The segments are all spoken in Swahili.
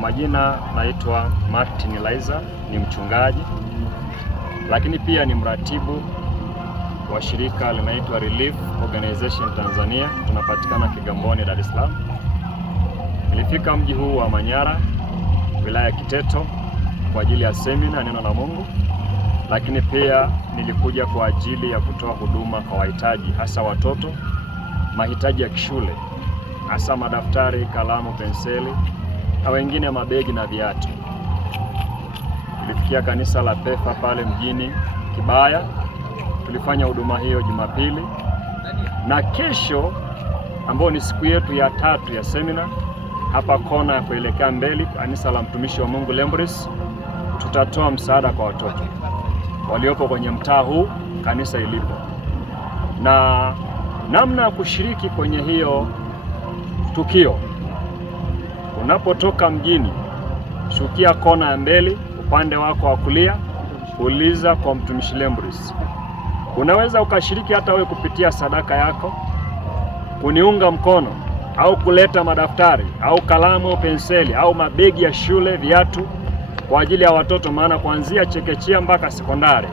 majina naitwa Martin Laizer, ni mchungaji lakini pia ni mratibu wa shirika linaitwa Relief Organization Tanzania. Tunapatikana Kigamboni, Dar es Salaam. Nilifika mji huu wa Manyara, wilaya ya Kiteto, kwa ajili ya semina neno la Mungu, lakini pia nilikuja kwa ajili ya kutoa huduma kwa wahitaji, hasa watoto, mahitaji ya kishule, hasa madaftari, kalamu, penseli na wengine mabegi na viatu. Nilifikia kanisa la Pefa pale mjini Kibaya. Tulifanya huduma hiyo Jumapili, na kesho ambao ni siku yetu ya 3 ya semina, hapa kona ya kuelekea mbele, kanisa la mtumishi wa Mungu Lembris, tutatoa msaada kwa watoto waliopo kwenye mtaa huu kanisa ilipo. Na namna ya kushiriki kwenye hiyo tukio, unapotoka mjini, shukia kona ya mbele upande wako wa kulia, uliza kwa mtumishi Lembris. Unaweza ukashiriki hata wewe kupitia sadaka yako, kuniunga mkono, au kuleta madaftari au kalamu, penseli au mabegi ya shule, viatu kwa ajili ya watoto, maana kuanzia chekechea mpaka sekondari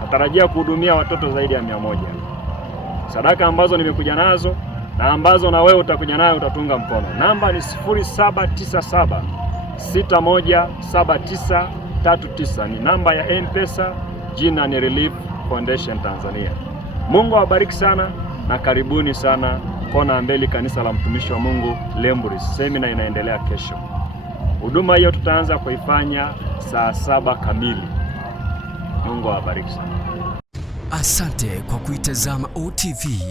natarajia kuhudumia watoto zaidi ya 100. Sadaka ambazo nimekuja nazo na ambazo na wewe utakuja nayo utatunga mkono. Namba ni 0797617939, ni namba ya M-Pesa, jina ni Relief Foundation Tanzania. Mungu awabariki sana na karibuni sana kona mbele, kanisa la mtumishi wa Mungu Lembris. Semina inaendelea kesho. Huduma hiyo tutaanza kuifanya saa 7 kamili. Mungu awabariki sana. Asante kwa kuitazama OTV.